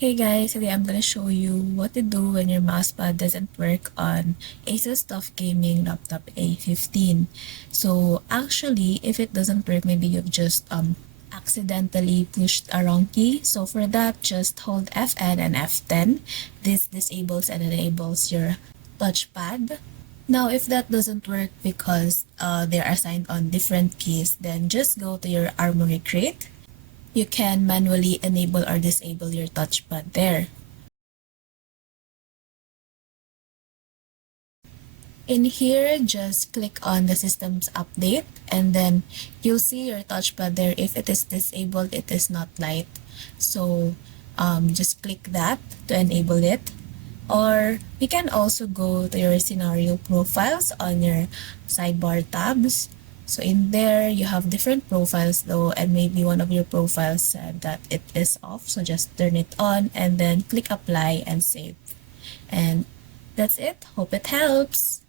Hey guys, today I'm gonna show you what to do when your mousepad doesn't work on ASUS TUF Gaming Laptop A15. So actually, if it doesn't work, maybe you've just accidentally pushed a wrong key. So for that, just hold Fn and F10. This disables and enables your touchpad. Now, if that doesn't work because they're assigned on different keys, then just go to your Armory crate. You can manually enable or disable your touchpad there. In here, just click on the system's update and then you'll see your touchpad there. If it is disabled, it is not light. So just click that to enable it. Or we can also go to your scenario profiles on your sidebar tabs. So in there, you have different profiles though, and maybe one of your profiles said that it is off. So just turn it on and then click apply and save. And that's it. Hope it helps.